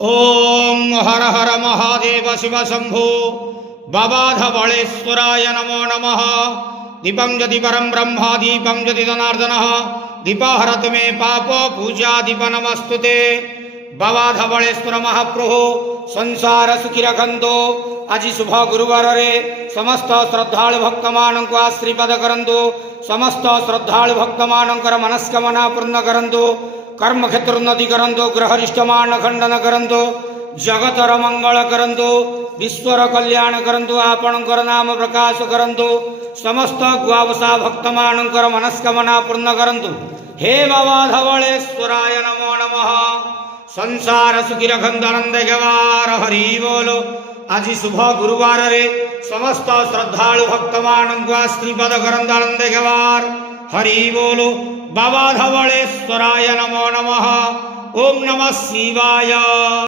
ओम हर हर महादेव शिव शंभो बाबा धवलेश्वराय नमो नमः। दीपं यदि परम ब्रह्म दीपं यदि जनार्दनः दीपहरतु मे पाप पूजा दीप नमस्तुते। बाबा धवलेश्वर महाप्रभु संसार सुखी रखंतो। आज शुभ गुरुवार रे समस्त श्रद्धालु भक्त मानक आशीर्वाद करंतु। समस्त श्रद्धालु भक्त मानकर मनस्कामना पूर्ण करंतु। कर्म क्षेत्र उन्नति करंतु। ग्रहरिष्टमान खंडन करंतु। जगतर मंगल करंतु। विश्वर कल्याण करंतु। आपणकर नाम प्रकाश करंतु। समस्त गुआवसा भक्त मानकर मनस्कामना पूर्ण करंतु। हे बाबा धवलेश्वराय नमो नमः। संसार सुखी रखंतु आनंद गवार हरि बोलो। आज शुभ गुरुवार रे समस्त श्रद्धालु भक्त मानक आशीर्वाद करंतु आनंद गवार हरि बोलो। बाबा धवलेश्वराय नमो नमः। ओम नमः शिवाय।